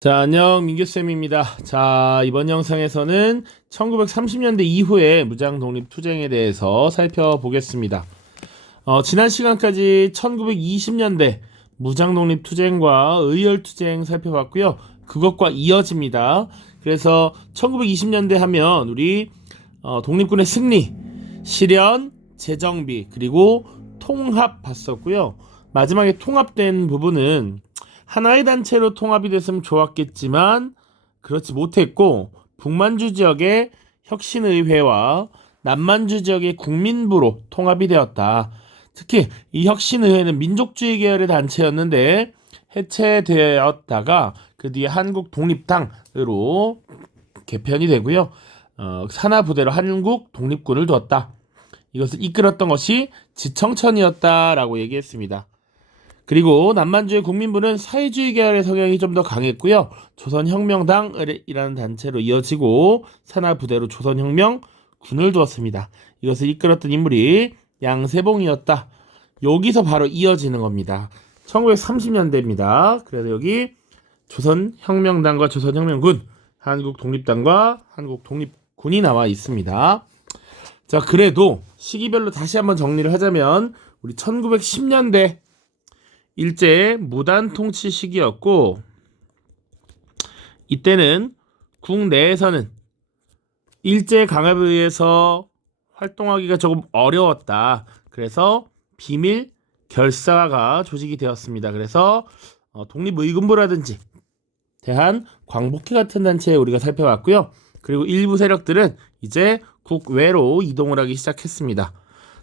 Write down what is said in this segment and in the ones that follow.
자, 안녕, 민규쌤입니다. 자, 이번 영상에서는 1930년대 이후의 무장 독립 투쟁에 대해서 살펴보겠습니다. 지난 시간까지 1920년대 무장 독립 투쟁과 의열 투쟁 살펴봤고요. 그것과 이어집니다. 그래서 1920년대 하면 우리 독립군의 승리, 실현, 재정비, 그리고 통합 봤었고요. 마지막에 통합된 부분은 하나의 단체로 통합이 됐으면 좋았겠지만 그렇지 못했고, 북만주 지역의 혁신의회와 남만주 지역의 국민부로 통합이 되었다. 특히 이 혁신의회는 민족주의 계열의 단체였는데 해체되었다가 그 뒤에 한국독립당으로 개편이 되고요. 산하부대로 한국독립군을 두었다. 이것을 이끌었던 것이 지청천이었다라고 얘기했습니다. 그리고 남만주의 국민부는 사회주의 계열의 성향이 좀 더 강했고요. 조선혁명당이라는 단체로 이어지고 산하부대로 조선혁명군을 두었습니다. 이것을 이끌었던 인물이 양세봉이었다. 여기서 바로 이어지는 겁니다. 1930년대입니다. 그래서 여기 조선혁명당과 조선혁명군, 한국독립당과 한국독립군이 나와 있습니다. 자, 그래도 시기별로 다시 한번 정리를 하자면 우리 1910년대 일제 무단 통치 시기였고, 이때는 국내에서는 일제 강압에 의해서 활동하기가 조금 어려웠다. 그래서 비밀 결사가 조직이 되었습니다. 그래서 독립의군부라든지 대한 광복회 같은 단체 우리가 살펴봤고요. 그리고 일부 세력들은 이제 국외로 이동을 하기 시작했습니다.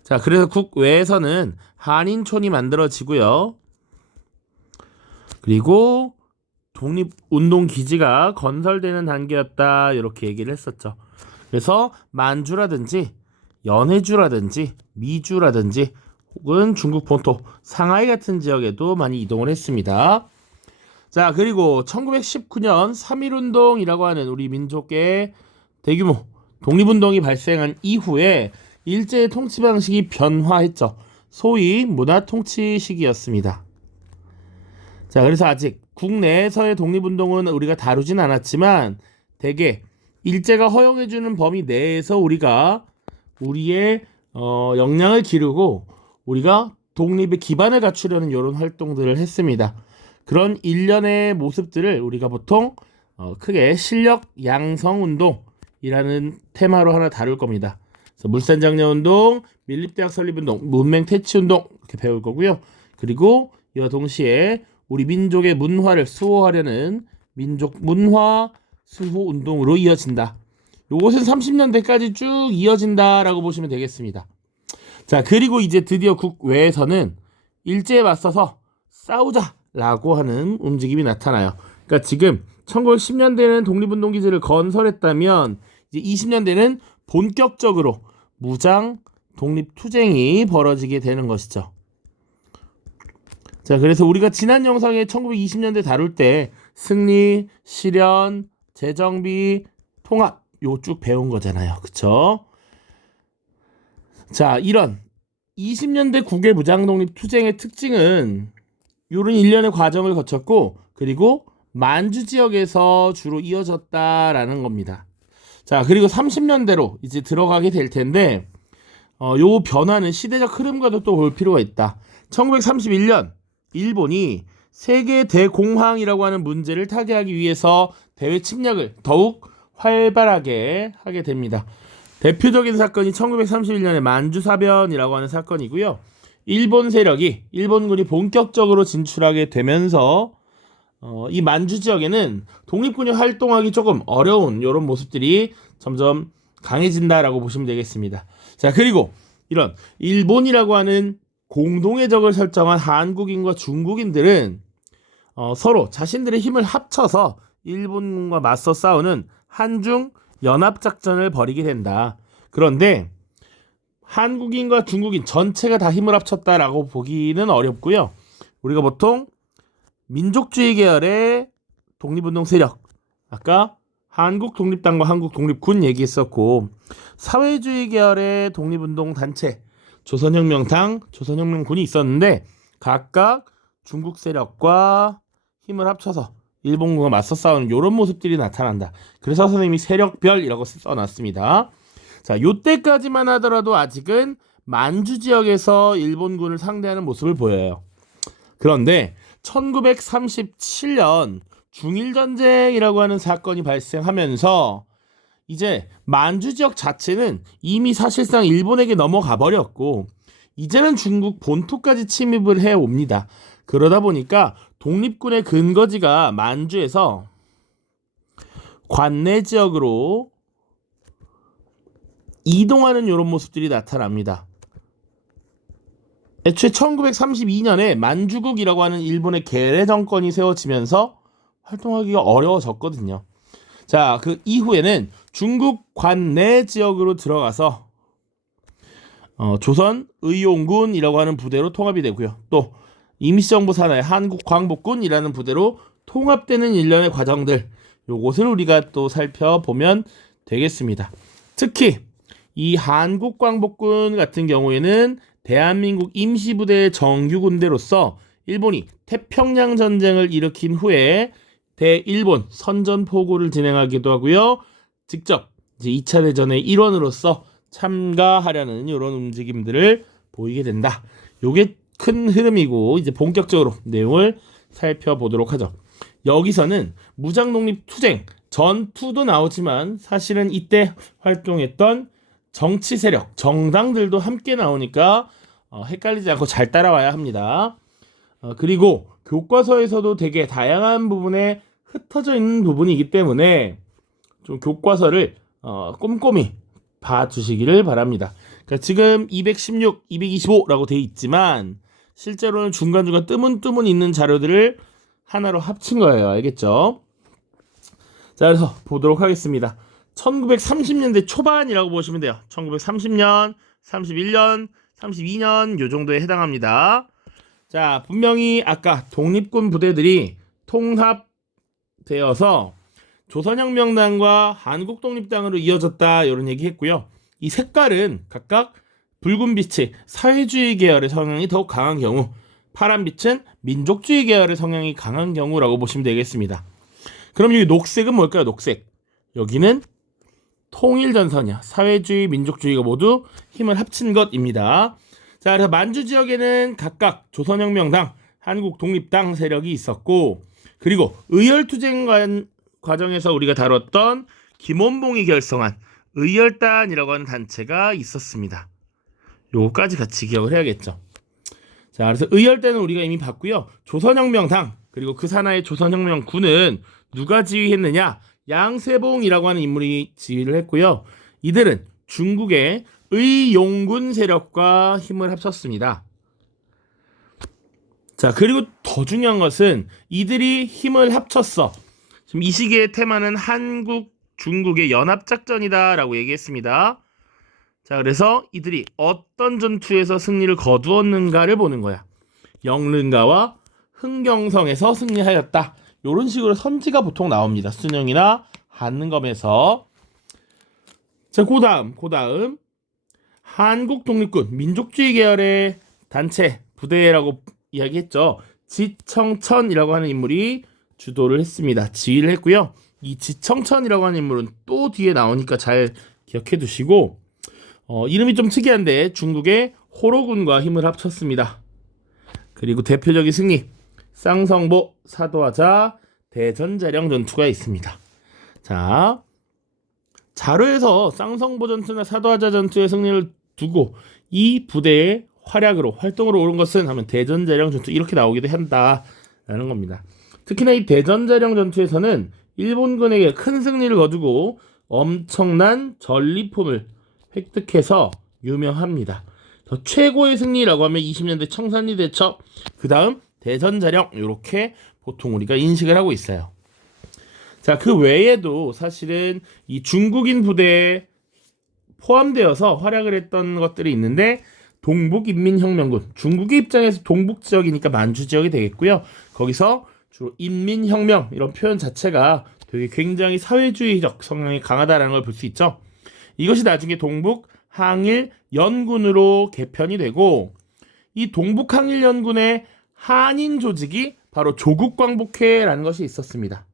자, 그래서 국외에서는 한인촌이 만들어지고요. 그리고 독립운동기지가 건설되는 단계였다, 이렇게 얘기를 했었죠. 그래서 만주라든지 연해주라든지 미주라든지 혹은 중국 본토 상하이 같은 지역에도 많이 이동을 했습니다. 자, 그리고 1919년 3.1운동이라고 하는 우리 민족의 대규모 독립운동이 발생한 이후에 일제의 통치 방식이 변화했죠. 소위 문화통치 시기였습니다. 자, 그래서 아직 국내에서의 독립운동은 우리가 다루진 않았지만 대개 일제가 허용해주는 범위 내에서 우리가 우리의 역량을 기르고 우리가 독립의 기반을 갖추려는 이런 활동들을 했습니다. 그런 일련의 모습들을 우리가 보통 크게 실력 양성 운동이라는 테마로 하나 다룰 겁니다. 그래서 물산장려운동, 밀립대학 설립운동, 문맹 퇴치운동 이렇게 배울 거고요. 그리고 이와 동시에 우리 민족의 문화를 수호하려는 민족 문화 수호 운동으로 이어진다. 요것은 30년대까지 쭉 이어진다라고 보시면 되겠습니다. 자, 그리고 이제 드디어 국외에서는 일제에 맞서서 싸우자라고 하는 움직임이 나타나요. 그러니까 지금 1910년대는 독립운동기지를 건설했다면 이제 20년대는 본격적으로 무장 독립투쟁이 벌어지게 되는 것이죠. 자, 그래서 우리가 지난 영상에 1920년대 다룰 때 승리, 실현, 재정비, 통합 요 쭉 배운 거잖아요. 그쵸? 자, 이런 20년대 국외 무장독립 투쟁의 특징은 이런 일련의 과정을 거쳤고, 그리고 만주 지역에서 주로 이어졌다라는 겁니다. 자, 그리고 30년대로 이제 들어가게 될 텐데 요 변화는 시대적 흐름과도 또 볼 필요가 있다. 1931년 일본이 세계 대공황이라고 하는 문제를 타개하기 위해서 대외 침략을 더욱 활발하게 하게 됩니다. 대표적인 사건이 1931년의 만주사변이라고 하는 사건이고요. 일본군이 본격적으로 진출하게 되면서 이 만주 지역에는 독립군이 활동하기 조금 어려운 이런 모습들이 점점 강해진다라고 보시면 되겠습니다. 자, 그리고 이런 일본이라고 하는 공동의 적을 설정한 한국인과 중국인들은 서로 자신들의 힘을 합쳐서 일본과 맞서 싸우는 한중 연합작전을 벌이게 된다. 그런데 한국인과 중국인 전체가 다 힘을 합쳤다라고 보기는 어렵고요. 우리가 보통 민족주의 계열의 독립운동 세력, 아까 한국독립당과 한국독립군 얘기했었고, 사회주의 계열의 독립운동 단체 조선혁명당, 조선혁명군이 있었는데 각각 중국 세력과 힘을 합쳐서 일본군과 맞서 싸우는 이런 모습들이 나타난다. 그래서 선생님이 세력별이라고 써놨습니다. 자, 요때까지만 하더라도 아직은 만주 지역에서 일본군을 상대하는 모습을 보여요. 그런데 1937년 중일전쟁이라고 하는 사건이 발생하면서 이제 만주 지역 자체는 이미 사실상 일본에게 넘어가 버렸고 이제는 중국 본토까지 침입을 해옵니다. 그러다 보니까 독립군의 근거지가 만주에서 관내 지역으로 이동하는 이런 모습들이 나타납니다. 애초에 1932년에 만주국이라고 하는 일본의 계례 정권이 세워지면서 활동하기가 어려워졌거든요. 자, 그 이후에는 중국 관내 지역으로 들어가서 조선 의용군이라고 하는 부대로 통합이 되고요. 또 임시정부 산하의 한국광복군이라는 부대로 통합되는 일련의 과정들, 요것을 우리가 또 살펴보면 되겠습니다. 특히 이 한국광복군 같은 경우에는 대한민국 임시부대의 정규군대로서 일본이 태평양 전쟁을 일으킨 후에 대일본 선전포고를 진행하기도 하고요. 직접 이제 2차 대전의 일원으로서 참가하려는 이런 움직임들을 보이게 된다. 요게 큰 흐름이고 이제 본격적으로 내용을 살펴보도록 하죠. 여기서는 무장독립투쟁 전투도 나오지만 사실은 이때 활동했던 정치 세력, 정당들도 함께 나오니까 헷갈리지 않고 잘 따라와야 합니다. 그리고 교과서에서도 되게 다양한 부분에 흩어져 있는 부분이기 때문에 좀 교과서를 꼼꼼히 봐주시기를 바랍니다. 그러니까 지금 216, 225라고 돼 있지만 실제로는 중간중간 뜨문뜨문 있는 자료들을 하나로 합친 거예요. 알겠죠? 자, 그래서 보도록 하겠습니다. 1930년대 초반이라고 보시면 돼요. 1930년, 31년, 32년 요 정도에 해당합니다. 자, 분명히 아까 독립군 부대들이 통합되어서 조선혁명당과 한국독립당으로 이어졌다 이런 얘기 했고요. 이 색깔은 각각 붉은 빛이 사회주의 계열의 성향이 더욱 강한 경우, 파란 빛은 민족주의 계열의 성향이 강한 경우라고 보시면 되겠습니다. 그럼 여기 녹색은 뭘까요? 녹색. 여기는 통일전선이야. 사회주의, 민족주의가 모두 힘을 합친 것입니다. 자, 그래서 만주 지역에는 각각 조선혁명당, 한국독립당 세력이 있었고, 그리고 의열투쟁 과정에서 우리가 다뤘던 김원봉이 결성한 의열단이라고 하는 단체가 있었습니다. 요거까지 같이 기억을 해야겠죠. 자, 그래서 의열단은 우리가 이미 봤고요. 조선혁명당 그리고 그 산하의 조선혁명군은 누가 지휘했느냐? 양세봉이라고 하는 인물이 지휘를 했고요. 이들은 중국의 의용군 세력과 힘을 합쳤습니다. 자, 그리고 더 중요한 것은 이들이 힘을 합쳤어. 지금 이 시기의 테마는 한국, 중국의 연합작전이다라고 얘기했습니다. 자, 그래서 이들이 어떤 전투에서 승리를 거두었는가를 보는 거야. 영릉가와 흥경성에서 승리하였다. 이런 식으로 선지가 보통 나옵니다. 순영이나 한능검에서. 자, 그 다음 한국독립군 민족주의 계열의 단체 부대라고 이야기했죠. 지청천이라고 하는 인물이 주도를 했습니다. 지휘를 했고요. 이 지청천이라고 하는 인물은 또 뒤에 나오니까 잘 기억해 두시고, 이름이 좀 특이한데 중국의 호로군과 힘을 합쳤습니다. 그리고 대표적인 승리, 쌍성보, 사도하자, 대전자령 전투가 있습니다. 자, 자료에서 쌍성보 전투나 사도하자 전투의 승리를 두고 이 부대의 활약으로 활동으로 오른 것은 하면 대전자령 전투 이렇게 나오기도 한다라는 겁니다. 특히나 이 대전자령 전투에서는 일본군에게 큰 승리를 거두고 엄청난 전리품을 획득해서 유명합니다. 최고의 승리라고 하면 20년대 청산리 대첩, 그 다음 대전자령, 이렇게 보통 우리가 인식을 하고 있어요. 자, 그 외에도 사실은 이 중국인 부대에 포함되어서 활약을 했던 것들이 있는데, 동북인민혁명군, 중국의 입장에서 동북 지역이니까 만주 지역이 되겠고요. 거기서 주로 인민혁명 이런 표현 자체가 되게 굉장히 사회주의적 성향이 강하다는 걸 볼 수 있죠. 이것이 나중에 동북항일연군으로 개편이 되고, 이 동북항일연군의 한인 조직이 바로 조국광복회라는 것이 있었습니다.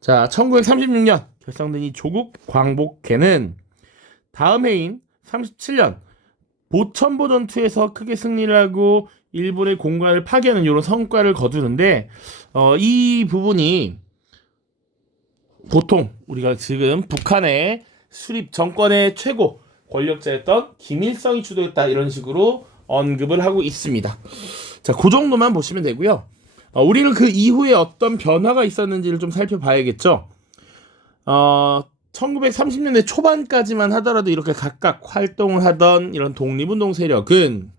자, 1936년 결성된 이 조국광복회는 다음 해인 37년 보천보 전투에서 크게 승리를 하고 일본의 공간을 파괴하는 이런 성과를 거두는데 이 부분이 보통 우리가 지금 북한의 수립 정권의 최고 권력자였던 김일성이 주도했다 이런 식으로 언급을 하고 있습니다. 자, 그 정도만 보시면 되고요. 우리는 그 이후에 어떤 변화가 있었는지를 좀 살펴봐야겠죠. 1930년대 초반까지만 하더라도 이렇게 각각 활동을 하던 이런 독립운동 세력은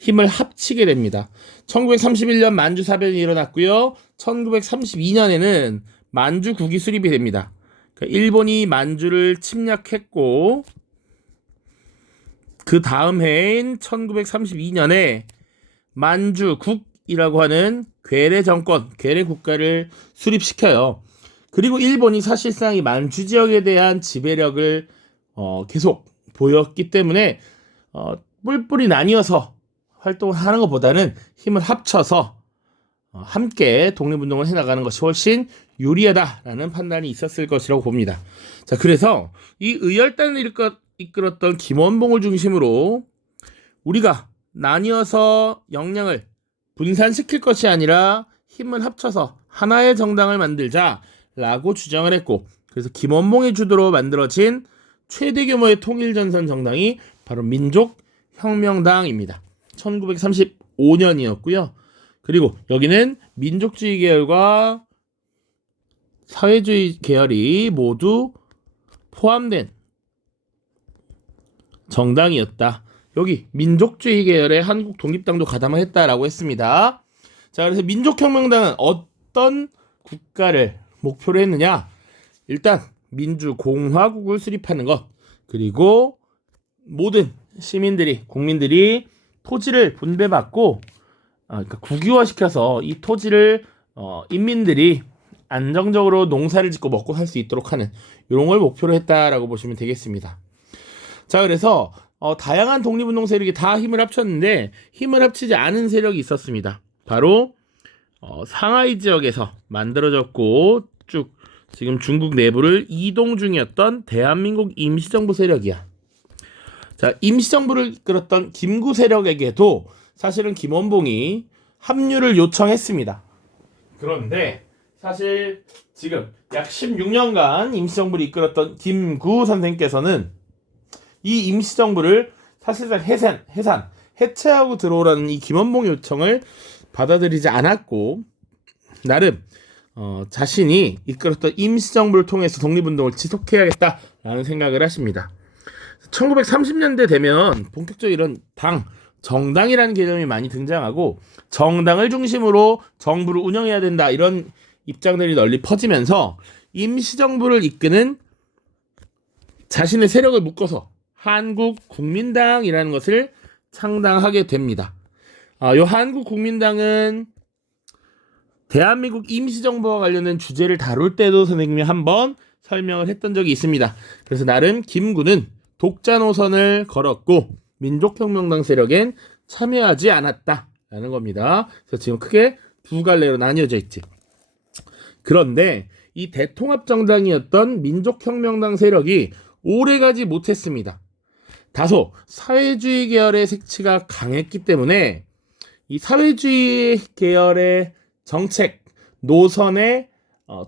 힘을 합치게 됩니다. 1931년 만주 사변이 일어났고요. 1932년에는 만주국이 수립이 됩니다. 그러니까 일본이 만주를 침략했고 그 다음 해인 1932년에 만주국이라고 하는 괴뢰 정권, 괴뢰 국가를 수립시켜요. 그리고 일본이 사실상 이 만주 지역에 대한 지배력을 계속 보였기 때문에 뿔뿔이 나뉘어서 활동을 하는 것보다는 힘을 합쳐서 함께 독립운동을 해나가는 것이 훨씬 유리하다라는 판단이 있었을 것이라고 봅니다. 자, 그래서 이 의열단을 이끌었던 김원봉을 중심으로 우리가 나뉘어서 역량을 분산시킬 것이 아니라 힘을 합쳐서 하나의 정당을 만들자라고 주장을 했고, 그래서 김원봉의 주도로 만들어진 최대 규모의 통일전선 정당이 바로 민족혁명당입니다. 1935년이었고요. 그리고 여기는 민족주의 계열과 사회주의 계열이 모두 포함된 정당이었다. 여기 민족주의 계열의 한국 독립당도 가담을 했다라고 했습니다. 자, 그래서 민족혁명당은 어떤 국가를 목표로 했느냐? 일단 민주공화국을 수립하는 것, 그리고 모든 시민들이, 국민들이 토지를 분배받고 그러니까 국유화시켜서 이 토지를 인민들이 안정적으로 농사를 짓고 먹고 살 수 있도록 하는 이런 걸 목표로 했다라고 보시면 되겠습니다. 자, 그래서 다양한 독립운동 세력이 다 힘을 합쳤는데 힘을 합치지 않은 세력이 있었습니다. 바로 상하이 지역에서 만들어졌고 쭉 지금 중국 내부를 이동 중이었던 대한민국 임시정부 세력이야. 자, 임시정부를 이끌었던 김구 세력에게도 사실은 김원봉이 합류를 요청했습니다. 그런데 사실 지금 약 16년간 임시정부를 이끌었던 김구 선생께서는 이 임시정부를 사실상 해체하고 들어오라는 이 김원봉 요청을 받아들이지 않았고 나름 자신이 이끌었던 임시정부를 통해서 독립운동을 지속해야겠다라는 생각을 하십니다. 1930년대 되면 본격적으로 이런 정당이라는 개념이 많이 등장하고 정당을 중심으로 정부를 운영해야 된다 이런 입장들이 널리 퍼지면서 임시정부를 이끄는 자신의 세력을 묶어서 한국국민당이라는 것을 창당하게 됩니다. 이 한국국민당은 대한민국 임시정부와 관련된 주제를 다룰 때도 선생님이 한번 설명을 했던 적이 있습니다. 그래서 나름 김구는 독자 노선을 걸었고 민족혁명당 세력엔 참여하지 않았다라는 겁니다. 그래서 지금 크게 두 갈래로 나뉘어져 있지. 그런데 이 대통합정당이었던 민족혁명당 세력이 오래가지 못했습니다. 다소 사회주의 계열의 색채가 강했기 때문에 이 사회주의 계열의 정책, 노선에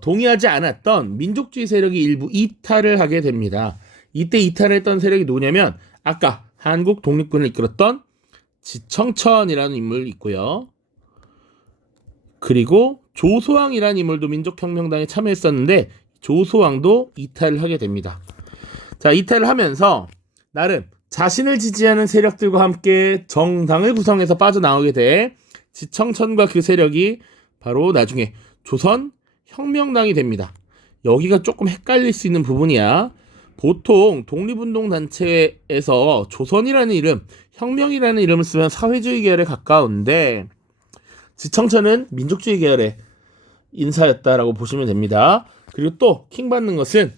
동의하지 않았던 민족주의 세력이 일부 이탈을 하게 됩니다. 이때 이탈했던 세력이 누구냐면 아까 한국 독립군을 이끌었던 지청천이라는 인물이 있고요. 그리고 조소왕이라는 인물도 민족혁명당에 참여했었는데 조소왕도 이탈을 하게 됩니다. 자, 이탈을 하면서 나름 자신을 지지하는 세력들과 함께 정당을 구성해서 빠져나오게 돼 지청천과 그 세력이 바로 나중에 조선혁명당이 됩니다. 여기가 조금 헷갈릴 수 있는 부분이야. 보통 독립운동 단체에서 조선이라는 이름, 혁명이라는 이름을 쓰면 사회주의 계열에 가까운데 지청천은 민족주의 계열의 인사였다라고 보시면 됩니다. 그리고 또 킹받는 것은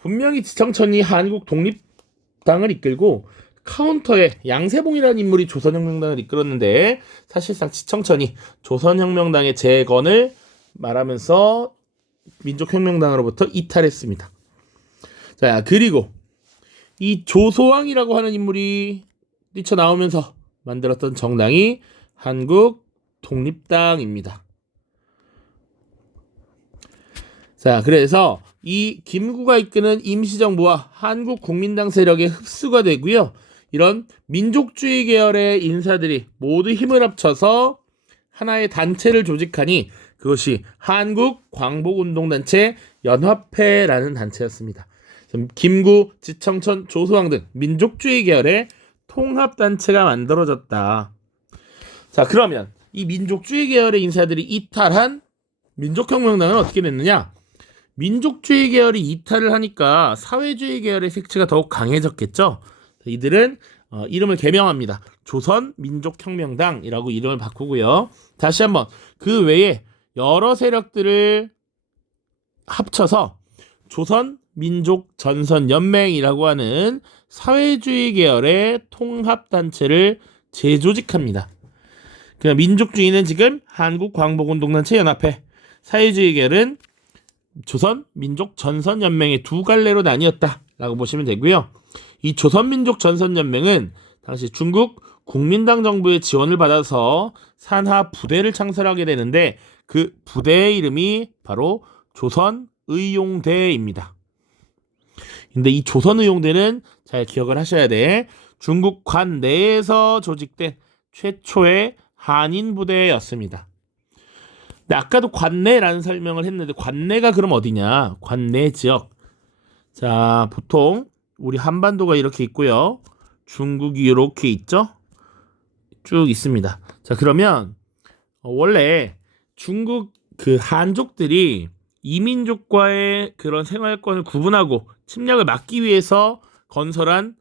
분명히 지청천이 한국 독립당을 이끌고 카운터에 양세봉이라는 인물이 조선혁명당을 이끌었는데 사실상 지청천이 조선혁명당의 재건을 말하면서 민족혁명당으로부터 이탈했습니다. 자, 그리고 이 조소왕이라고 하는 인물이 뛰쳐나오면서 만들었던 정당이 한국독립당입니다. 자, 그래서 이 김구가 이끄는 임시정부와 한국국민당 세력의 흡수가 되고요. 이런 민족주의 계열의 인사들이 모두 힘을 합쳐서 하나의 단체를 조직하니 그것이 한국광복운동단체 연합회라는 단체였습니다. 김구, 지청천, 조소왕 등 민족주의 계열의 통합단체가 만들어졌다. 자, 그러면 이 민족주의 계열의 인사들이 이탈한 민족혁명당은 어떻게 됐느냐? 민족주의 계열이 이탈을 하니까 사회주의 계열의 색채가 더욱 강해졌겠죠. 이들은 이름을 개명합니다. 조선민족혁명당이라고 이름을 바꾸고요. 다시 한번 그 외에 여러 세력들을 합쳐서 조선민족전선연맹이라고 하는 사회주의 계열의 통합단체를 재조직합니다. 그냥 민족주의는 지금 한국광복운동단체 연합회, 사회주의 계열은 조선민족전선연맹의 두 갈래로 나뉘었다라고 보시면 되고요. 이 조선민족전선연맹은 당시 중국 국민당 정부의 지원을 받아서 산하 부대를 창설하게 되는데 그 부대의 이름이 바로 조선의용대입니다. 근데 이 조선의용대는 잘 기억을 하셔야 돼. 중국 관내에서 조직된 최초의 한인 부대였습니다. 근데 아까도 관내라는 설명을 했는데 관내가 그럼 어디냐? 관내 지역. 자, 보통 우리 한반도가 이렇게 있고요. 중국이 이렇게 있죠? 쭉 있습니다. 자, 그러면 원래 중국 그 한족들이 이민족과의 그런 생활권을 구분하고 침략을 막기 위해서 건설한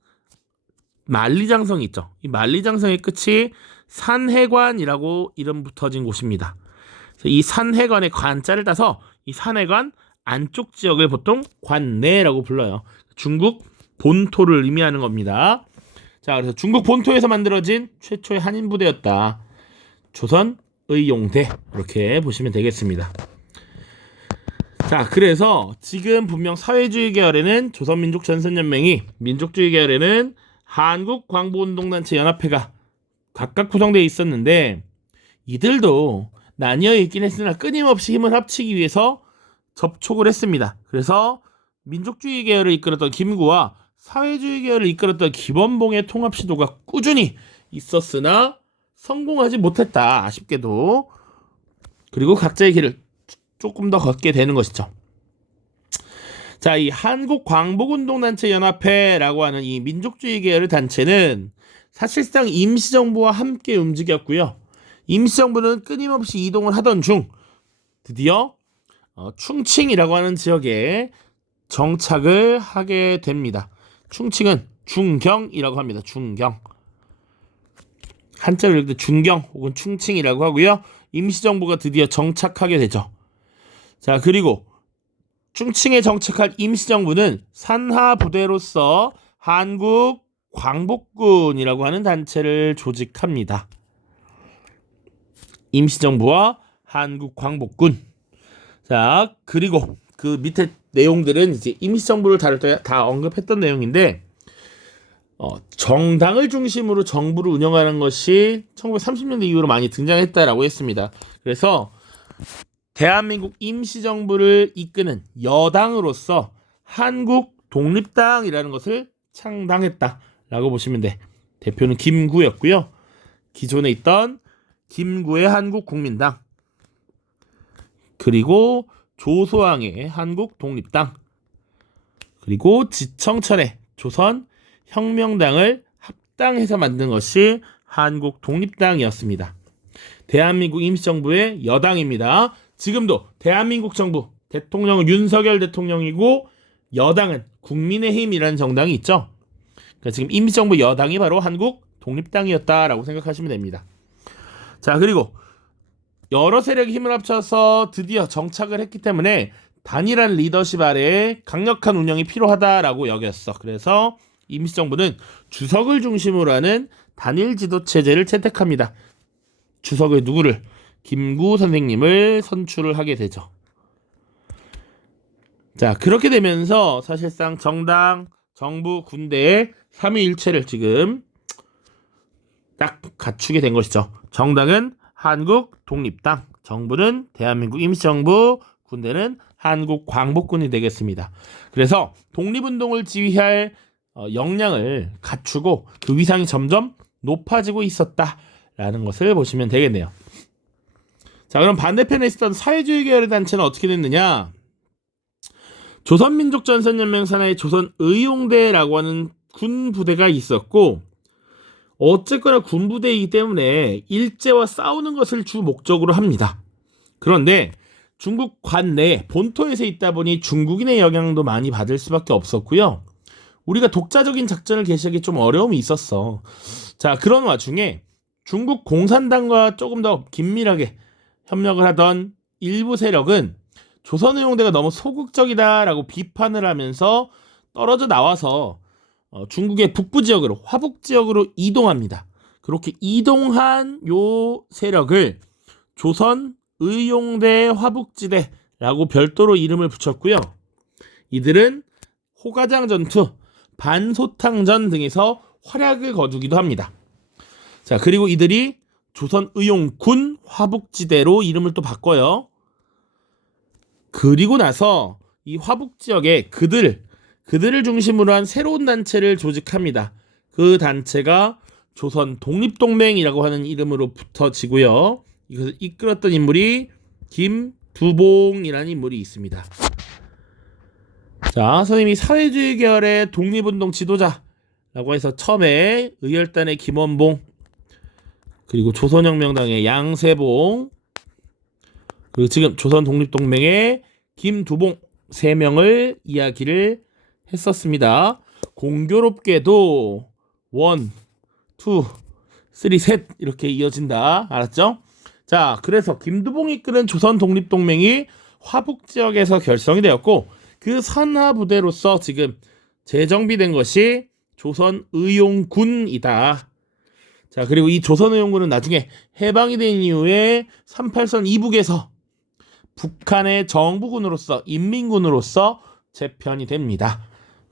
만리장성이 있죠. 이 만리장성의 끝이 산해관이라고 이름 붙어진 곳입니다. 이 산해관의 관자를 따서 이 산해관 안쪽 지역을 보통 관내라고 불러요. 중국 본토를 의미하는 겁니다. 자, 그래서 중국 본토에서 만들어진 최초의 한인 부대였다. 조선의용대 이렇게 보시면 되겠습니다. 자, 그래서 지금 분명 사회주의 계열에는 조선민족전선연맹이, 민족주의 계열에는 한국광복운동단체 연합회가 각각 구성되어 있었는데 이들도 나뉘어 있긴 했으나 끊임없이 힘을 합치기 위해서 접촉을 했습니다. 그래서 민족주의 계열을 이끌었던 김구와 사회주의 계열을 이끌었던 김원봉의 통합 시도가 꾸준히 있었으나 성공하지 못했다. 아쉽게도. 그리고 각자의 길을 조금 더 걷게 되는 것이죠. 자, 이 한국광복운동단체 연합회라고 하는 이 민족주의 계열의 단체는 사실상 임시정부와 함께 움직였고요. 임시정부는 끊임없이 이동을 하던 중 드디어 충칭이라고 하는 지역에 정착을 하게 됩니다. 충칭은 중경이라고 합니다. 중경. 한자로 읽을 때 중경 혹은 충칭이라고 하고요. 임시정부가 드디어 정착하게 되죠. 자, 그리고 충칭에 정착한 임시정부는 산하 부대로서 한국광복군이라고 하는 단체를 조직합니다. 임시정부와 한국광복군. 자, 그리고 그 밑에 내용들은 이제 임시정부를 다룰 때 다 언급했던 내용인데 정당을 중심으로 정부를 운영하는 것이 1930년대 이후로 많이 등장했다라고 했습니다. 그래서 대한민국 임시정부를 이끄는 여당으로서 한국독립당이라는 것을 창당했다라고 보시면 돼. 대표는 김구였고요. 기존에 있던 김구의 한국국민당, 그리고 조소왕의 한국독립당, 그리고 지청천의 조선혁명당을 합당해서 만든 것이 한국독립당이었습니다. 대한민국 임시정부의 여당입니다. 지금도 대한민국 정부 대통령은 윤석열 대통령이고 여당은 국민의힘이라는 정당이 있죠. 그러니까 지금 임시정부 여당이 바로 한국독립당이었다라고 생각하시면 됩니다. 자, 그리고 여러 세력이 힘을 합쳐서 드디어 정착을 했기 때문에 단일한 리더십 아래에 강력한 운영이 필요하다라고 여겼어. 그래서 임시정부는 주석을 중심으로 하는 단일 지도 체제를 채택합니다. 주석의 누구를? 김구 선생님을 선출을 하게 되죠. 자, 그렇게 되면서 사실상 정당, 정부, 군대의 삼위일체를 지금 딱 갖추게 된 것이죠. 정당은 한국 독립당, 정부는 대한민국 임시정부, 군대는 한국 광복군이 되겠습니다. 그래서 독립운동을 지휘할 역량을 갖추고 그 위상이 점점 높아지고 있었다라는 것을 보시면 되겠네요. 자, 그럼 반대편에 있었던 사회주의 계열의 단체는 어떻게 됐느냐? 조선민족전선연맹 산하에 조선의용대라고 하는 군 부대가 있었고, 어쨌거나 군 부대이기 때문에 일제와 싸우는 것을 주 목적으로 합니다. 그런데 중국 관내 본토에서 있다 보니 중국인의 영향도 많이 받을 수밖에 없었고요. 우리가 독자적인 작전을 개시하기 좀 어려움이 있었어. 자, 그런 와중에 중국 공산당과 조금 더 긴밀하게 협력을 하던 일부 세력은 조선의용대가 너무 소극적이다라고 비판을 하면서 떨어져 나와서 중국의 북부 지역으로, 화북 지역으로 이동합니다. 그렇게 이동한 요 세력을 조선의용대 화북지대라고 별도로 이름을 붙였고요. 이들은 호가장 전투, 반소탕전 등에서 활약을 거두기도 합니다. 자, 그리고 이들이 조선의용군 화북지대로 이름을 또 바꿔요. 그리고 나서 이 화북지역에 그들을 중심으로 한 새로운 단체를 조직합니다. 그 단체가 조선 독립동맹이라고 하는 이름으로 붙어지고요. 이것을 이끌었던 인물이 김두봉이라는 인물이 있습니다. 자, 선생님이 사회주의 계열의 독립운동 지도자라고 해서 처음에 의열단의 김원봉, 그리고 조선혁명당의 양세봉, 그리고 지금 조선독립동맹의 김두봉 3명을 이야기를 했었습니다. 공교롭게도 1, 2, 3, 셋 이렇게 이어진다. 알았죠? 자, 그래서 김두봉이 이끄는 조선독립동맹이 화북지역에서 결성이 되었고, 그 산하 부대로서 지금 재정비된 것이 조선의용군이다. 자, 그리고 이 조선의용군은 나중에 해방이 된 이후에 38선 이북에서 북한의 정부군으로서, 인민군으로서 재편이 됩니다.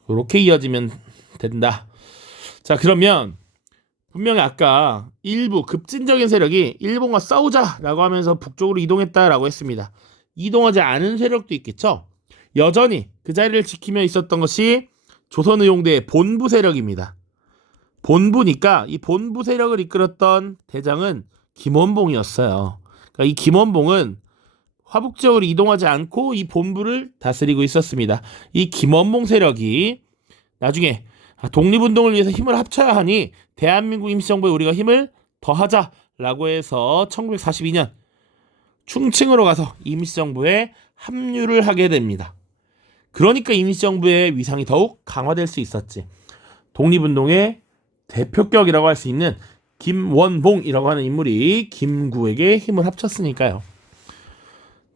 이렇게 이어지면 된다. 자, 그러면 분명히 아까 일부 급진적인 세력이 일본과 싸우자라고 하면서 북쪽으로 이동했다라고 했습니다. 이동하지 않은 세력도 있겠죠. 여전히 그 자리를 지키며 있었던 것이 조선의용대의 본부 세력입니다. 본부니까 이 본부 세력을 이끌었던 대장은 김원봉이었어요. 그러니까 이 김원봉은 화북 지역으로 이동하지 않고 이 본부를 다스리고 있었습니다. 이 김원봉 세력이 나중에 독립운동을 위해서 힘을 합쳐야 하니 대한민국 임시정부에 우리가 힘을 더하자라고 해서 1942년 충칭으로 가서 임시정부에 합류를 하게 됩니다. 그러니까 임시정부의 위상이 더욱 강화될 수 있었지. 독립운동의 대표격이라고 할 수 있는 김원봉이라고 하는 인물이 김구에게 힘을 합쳤으니까요.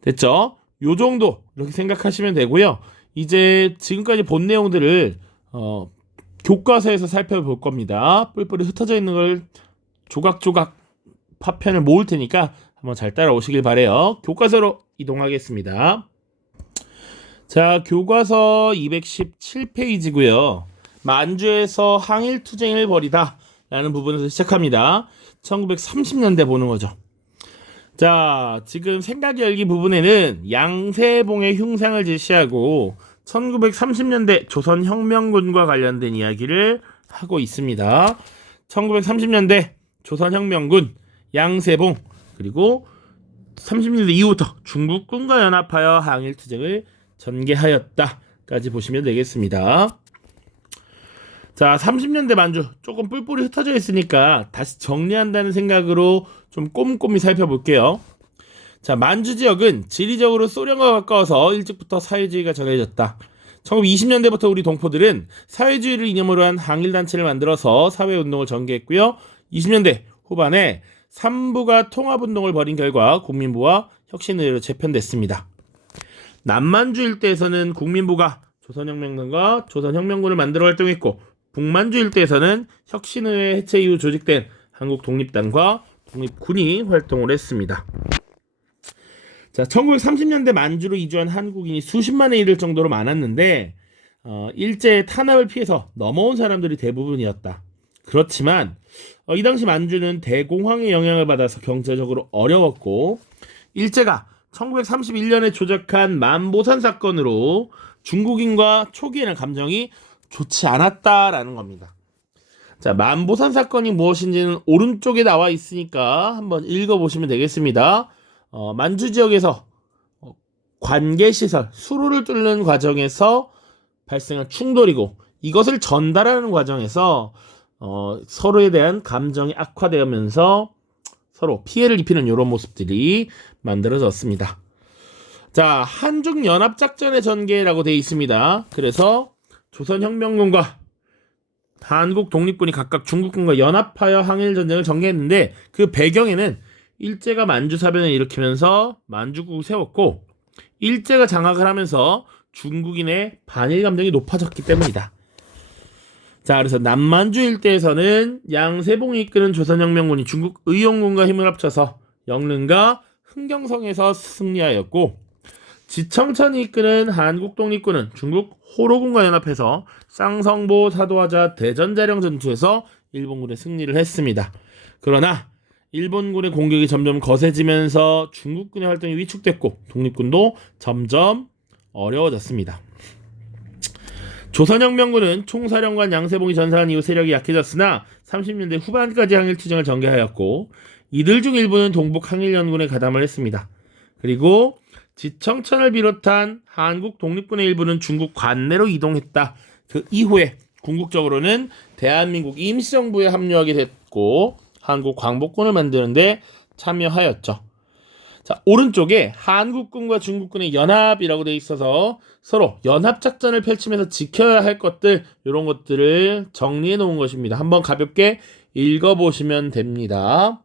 됐죠? 요 정도 이렇게 생각하시면 되고요. 이제 지금까지 본 내용들을 교과서에서 살펴볼 겁니다. 뿔뿔이 흩어져 있는 걸 조각조각 파편을 모을 테니까 한번 잘 따라오시길 바래요. 교과서로 이동하겠습니다. 자, 교과서 217페이지고요. 만주에서 항일투쟁을 벌이다 라는 부분에서 시작합니다. 1930년대 보는 거죠. 자, 지금 생각 열기 부분에는 양세봉의 흉상을 제시하고 1930년대 조선혁명군과 관련된 이야기를 하고 있습니다. 1930년대 조선혁명군, 양세봉, 그리고 30년대 이후부터 중국군과 연합하여 항일투쟁을 전개하였다까지 보시면 되겠습니다. 자, 30년대 만주 조금 뿔뿔이 흩어져 있으니까 다시 정리한다는 생각으로 좀 꼼꼼히 살펴볼게요. 자, 만주 지역은 지리적으로 소련과 가까워서 일찍부터 사회주의가 전해졌다. 1920년대부터 우리 동포들은 사회주의를 이념으로 한 항일단체를 만들어서 사회운동을 전개했고요. 20년대 후반에 삼부가 통합운동을 벌인 결과 국민부와 혁신의회로 재편됐습니다. 남만주 일대에서는 국민부가 조선혁명당과 조선혁명군을 만들어 활동했고, 북만주 일대에서는 혁신의회 해체 이후 조직된 한국독립당과 독립군이 활동을 했습니다. 자, 1930년대 만주로 이주한 한국인이 수십만에 이를 정도로 많았는데 일제의 탄압을 피해서 넘어온 사람들이 대부분이었다. 그렇지만 이 당시 만주는 대공황의 영향을 받아서 경제적으로 어려웠고 일제가 1931년에 조작한 만보산 사건으로 중국인과 초기에는 감정이 좋지 않았다라는 겁니다. 자, 만보산 사건이 무엇인지는 오른쪽에 나와 있으니까 한번 읽어보시면 되겠습니다. 만주 지역에서 관계시설, 수로를 뚫는 과정에서 발생한 충돌이고 이것을 전달하는 과정에서 서로에 대한 감정이 악화되면서 서로 피해를 입히는 이런 모습들이 만들어졌습니다. 자, 한중연합작전의 전개라고 되어 있습니다. 그래서 조선혁명군과 한국 독립군이 각각 중국군과 연합하여 항일전쟁을 전개했는데 그 배경에는 일제가 만주사변을 일으키면서 만주국을 세웠고 일제가 장악을 하면서 중국인의 반일 감정이 높아졌기 때문이다. 자, 그래서 남만주 일대에서는 양세봉이 이끄는 조선혁명군이 중국 의용군과 힘을 합쳐서 영릉과 흥경성에서 승리하였고 지청천이 이끄는 한국 독립군은 중국 호로군과 연합해서 쌍성보 사도하자 대전자령 전투에서 일본군의 승리를 했습니다. 그러나 일본군의 공격이 점점 거세지면서 중국군의 활동이 위축됐고 독립군도 점점 어려워졌습니다. 조선혁명군은 총사령관 양세봉이 전사한 이후 세력이 약해졌으나 30년대 후반까지 항일투쟁을 전개하였고 이들 중 일부는 동북 항일연군에 가담을 했습니다. 그리고 지청천을 비롯한 한국 독립군의 일부는 중국 관내로 이동했다. 그 이후에 궁극적으로는 대한민국 임시정부에 합류하게 됐고 한국 광복군을 만드는데 참여하였죠. 자, 오른쪽에 한국군과 중국군의 연합이라고 되어 있어서 서로 연합작전을 펼치면서 지켜야 할 것들 이런 것들을 정리해 놓은 것입니다. 한번 가볍게 읽어보시면 됩니다.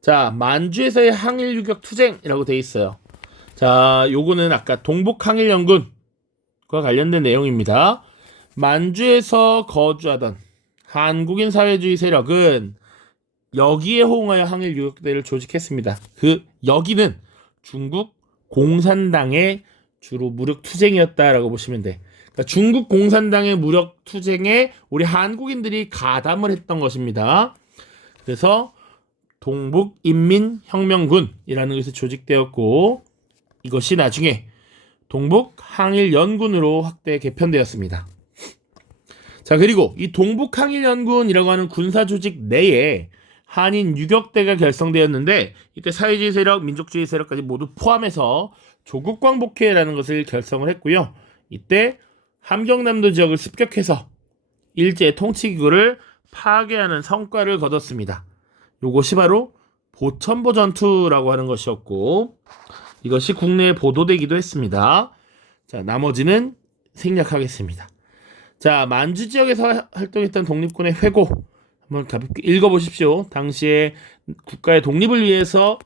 자, 만주에서의 항일유격 투쟁이라고 되어 있어요. 자, 요거는 아까 동북항일연군과 관련된 내용입니다. 만주에서 거주하던 한국인 사회주의 세력은 여기에 호응하여 항일유격대를 조직했습니다. 그 여기는 중국 공산당의 주로 무력 투쟁이었다라고 보시면 돼. 그러니까 중국 공산당의 무력 투쟁에 우리 한국인들이 가담을 했던 것입니다. 그래서 동북인민혁명군이라는 것이 조직되었고 이것이 나중에 동북항일연군으로 확대 개편되었습니다. 자, 그리고 이 동북항일연군이라고 하는 군사조직 내에 한인 유격대가 결성되었는데 이때 사회주의 세력, 민족주의 세력까지 모두 포함해서 조국광복회라는 것을 결성을 했고요. 이때 함경남도 지역을 습격해서 일제 통치기구를 파괴하는 성과를 거뒀습니다. 이것이 바로 보천보 전투라고 하는 것이었고 이것이 국내에 보도되기도 했습니다. 자, 나머지는 생략하겠습니다. 자, 만주 지역에서 활동했던 독립군의 회고 한번 가볍게 읽어보십시오. 당시에 국가의 독립을 위해서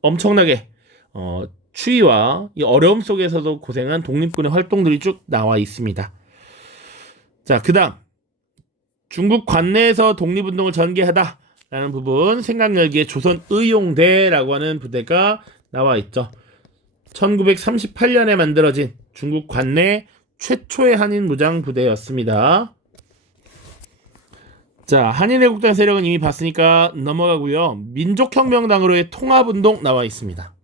엄청나게 추위와 이 어려움 속에서도 고생한 독립군의 활동들이 쭉 나와 있습니다. 자, 그 다음 중국 관내에서 독립운동을 전개하다라는 부분 생각열기에 조선의용대라고 하는 부대가 나와 있죠. 1938년에 만들어진 중국 관내 최초의 한인 무장 부대였습니다. 자, 한인애국당 세력은 이미 봤으니까 넘어가고요. 민족혁명당으로의 통합운동 나와 있습니다.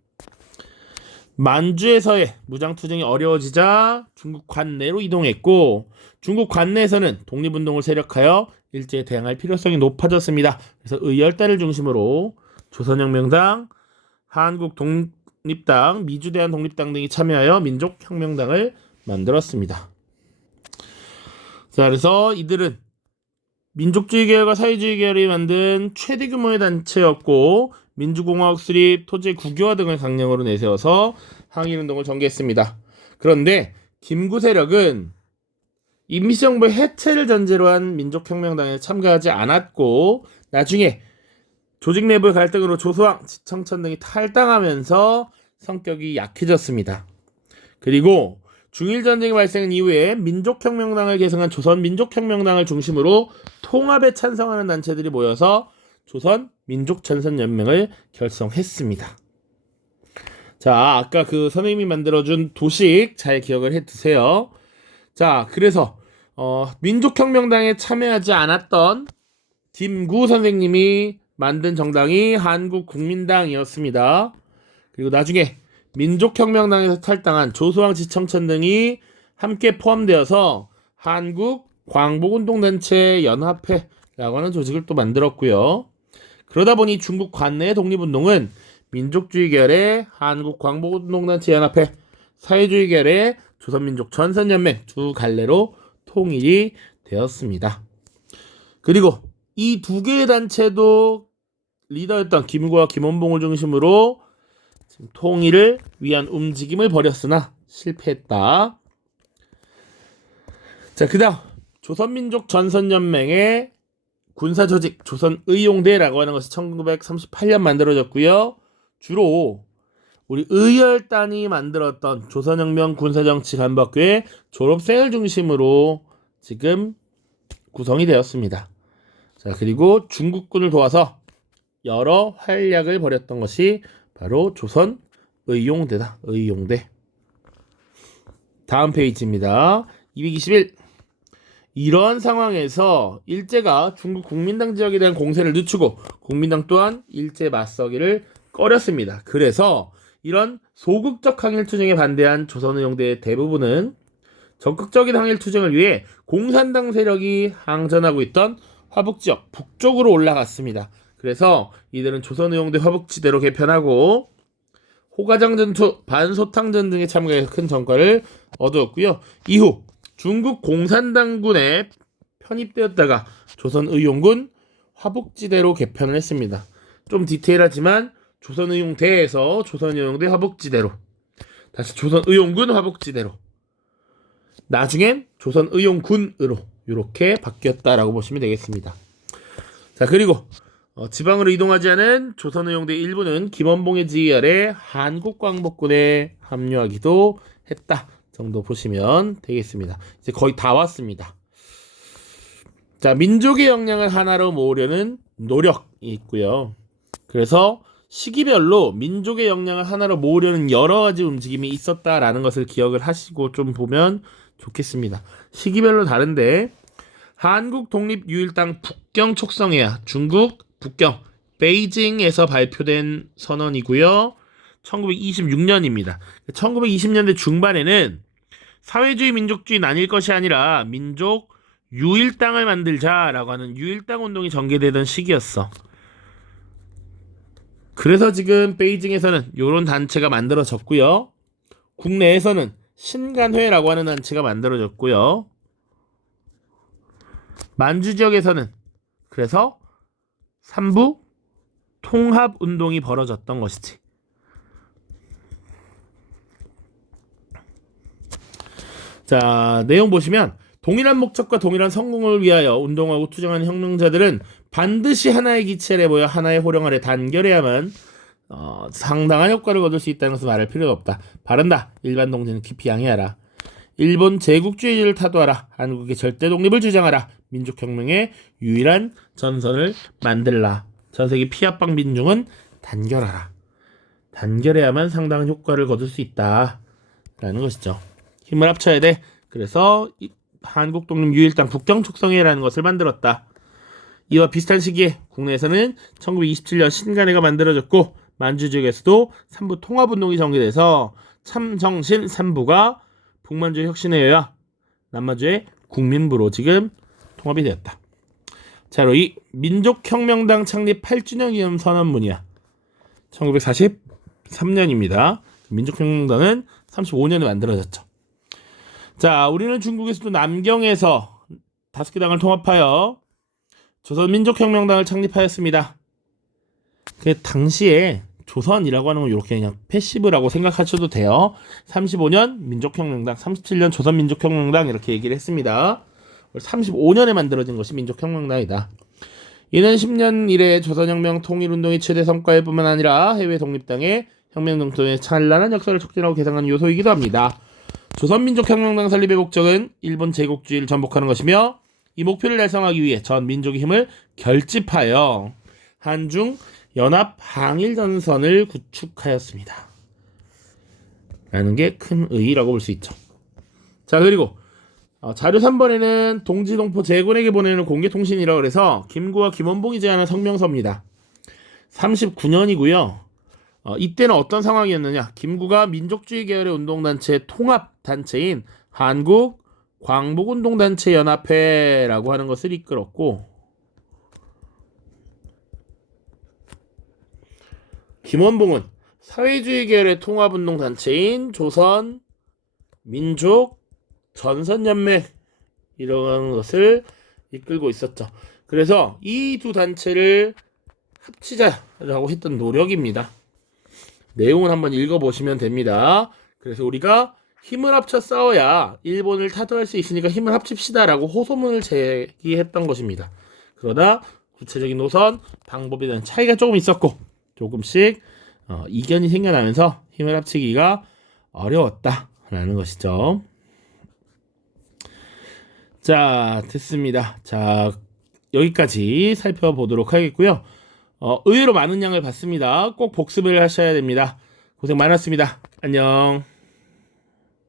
만주에서의 무장투쟁이 어려워지자 중국 관내로 이동했고 중국 관내에서는 독립운동을 세력하여 일제에 대항할 필요성이 높아졌습니다. 그래서 의열단을 중심으로 조선혁명당, 한국독립당, 미주대한독립당 등이 참여하여 민족혁명당을 만들었습니다. 자, 그래서 이들은 민족주의 계열과 사회주의 계열이 만든 최대 규모의 단체였고 민주공화국 수립, 토지의 국유화 등을 강령으로 내세워서 항일운동을 전개했습니다. 그런데 김구 세력은 임시정부의 해체를 전제로 한 민족혁명당에 참가하지 않았고 나중에 조직 내부의 갈등으로 조수왕, 지청천 등이 탈당하면서 성격이 약해졌습니다. 그리고 중일전쟁이 발생 이후에 민족혁명당을 계승한 조선민족혁명당을 중심으로 통합에 찬성하는 단체들이 모여서 조선민족전선연맹을 결성했습니다. 자, 아까 그 선생님이 만들어준 도식 잘 기억을 해두세요. 자, 그래서 민족혁명당에 참여하지 않았던 김구 선생님이 만든 정당이 한국국민당이었습니다. 그리고 나중에 민족혁명당에서 탈당한 조수왕 지청천 등이 함께 포함되어서 한국광복운동단체 연합회라고 하는 조직을 또 만들었고요. 그러다 보니 중국 관내의 독립운동은 민족주의 계열의 한국광복운동단체 연합회, 사회주의 계열의 조선민족전선연맹 두 갈래로 통일이 되었습니다. 그리고 이 두 개의 단체도 리더였던 김구와 김원봉을 중심으로 통일을 위한 움직임을 벌였으나 실패했다. 자, 그 다음 조선민족전선연맹의 군사조직 조선의용대라고 하는 것이 1938년 만들어졌고요. 주로 우리 의열단이 만들었던 조선혁명 군사정치간박교의 졸업생을 중심으로 지금 구성이 되었습니다. 자, 그리고 중국군을 도와서 여러 활약을 벌였던 것이 바로 조선의용대다. 의용대. 다음 페이지입니다. 221. 이러한 상황에서 일제가 중국 국민당 지역에 대한 공세를 늦추고 국민당 또한 일제 맞서기를 꺼렸습니다. 그래서 이런 소극적 항일투쟁에 반대한 조선의용대의 대부분은 적극적인 항일투쟁을 위해 공산당 세력이 항전하고 있던 화북지역 북쪽으로 올라갔습니다. 그래서 이들은 조선의용대 화북지대로 개편하고 호가장 전투, 반소탕전 등에 참가해서 큰 전과를 얻었고요. 이후 중국 공산당군에 편입되었다가 조선의용군 화북지대로 개편을 했습니다. 좀 디테일하지만 조선의용대에서 조선의용대 화북지대로, 다시 조선의용군 화북지대로, 나중엔 조선의용군으로 이렇게 바뀌었다라고 보시면 되겠습니다. 자, 그리고 지방으로 이동하지 않은 조선의용대 일부는 김원봉의 지휘 아래 한국광복군에 합류하기도 했다 정도 보시면 되겠습니다. 이제 거의 다 왔습니다. 자, 민족의 역량을 하나로 모으려는 노력이 있고요. 그래서 시기별로 민족의 역량을 하나로 모으려는 여러 가지 움직임이 있었다라는 것을 기억을 하시고 좀 보면 좋겠습니다. 시기별로 다른데 한국독립유일당 북경 촉성회야, 중국 북경 베이징에서 발표된 선언이고요. 1926년입니다. 1920년대 중반에는 사회주의 민족주의 나뉠 것이 아니라 민족 유일당을 만들자라고 하는 유일당 운동이 전개되던 시기였어. 그래서 지금 베이징에서는 이런 단체가 만들어졌고요. 국내에서는 신간회라고 하는 단체가 만들어졌고요. 만주 지역에서는 그래서 삼부 통합운동이 벌어졌던 것이지. 자, 내용 보시면 동일한 목적과 동일한 성공을 위하여 운동하고 투쟁하는 혁명자들은 반드시 하나의 기체를 모여 하나의 호령 아래 단결해야만 상당한 효과를 거둘 수 있다는 것을 말할 필요가 없다. 바른다. 일반 동지는 깊이 양해하라. 일본 제국주의를 타도하라. 한국의 절대 독립을 주장하라. 민족혁명의 유일한 전선을 만들라. 전세계 피압방 민중은 단결하라. 단결해야만 상당한 효과를 거둘 수 있다 라는 것이죠. 힘을 합쳐야 돼. 그래서 한국독립유일당 북경촉성회라는 것을 만들었다. 이와 비슷한 시기에 국내에서는 1927년 신간회가 만들어졌고 만주 지역에서도 삼부 통합운동이 전개돼서 참정신 삼부가 북만주의 혁신에 의하 남만주의 국민부로 지금 통합이 되었다. 자, 이 민족혁명당 창립 8주년 기념 선언문이야. 1943년입니다. 민족혁명당은 35년에 만들어졌죠. 자, 우리는 중국에서도 남경에서 5개 당을 통합하여 조선민족혁명당을 창립하였습니다. 그 당시에 조선이라고 하는 건 이렇게 그냥 패시브라고 생각하셔도 돼요. 35년 민족혁명당, 37년 조선민족혁명당 이렇게 얘기를 했습니다. 35년에 만들어진 것이 민족혁명당이다. 이는 10년 이래 조선혁명 통일운동의 최대 성과일 뿐만 아니라 해외 독립당의 혁명동통의 찬란한 역사를 촉진하고 개성한 요소이기도 합니다. 조선민족혁명당 설립의 목적은 일본 제국주의를 전복하는 것이며 이 목표를 달성하기 위해 전 민족의 힘을 결집하여 한중 연합 항일 전선을 구축하였습니다. 라는 게 큰 의의라고 볼 수 있죠. 자, 그리고 자료 3번에는 동지동포 제군에게 보내는 공개통신이라고 그래서 김구와 김원봉이 제안한 성명서입니다. 39년이고요. 이때는 어떤 상황이었느냐? 김구가 민족주의 계열의 운동단체 통합단체인 한국 광복운동단체 연합회라고 하는 것을 이끌었고, 김원봉은 사회주의 계열의 통합운동단체인 조선 민족 전선연맹 이런 것을 이끌고 있었죠. 그래서 이 두 단체를 합치자라고 했던 노력입니다. 내용을 한번 읽어보시면 됩니다. 그래서 우리가 힘을 합쳐 싸워야 일본을 타도할 수 있으니까 힘을 합칩시다라고 호소문을 제기했던 것입니다. 그러다 구체적인 노선, 방법에 대한 차이가 조금 있었고 조금씩 이견이 생겨나면서 힘을 합치기가 어려웠다라는 것이죠. 자, 됐습니다. 자, 여기까지 살펴보도록 하겠고요. 의외로 많은 양을 받습니다. 꼭 복습을 하셔야 됩니다. 고생 많았습니다. 안녕.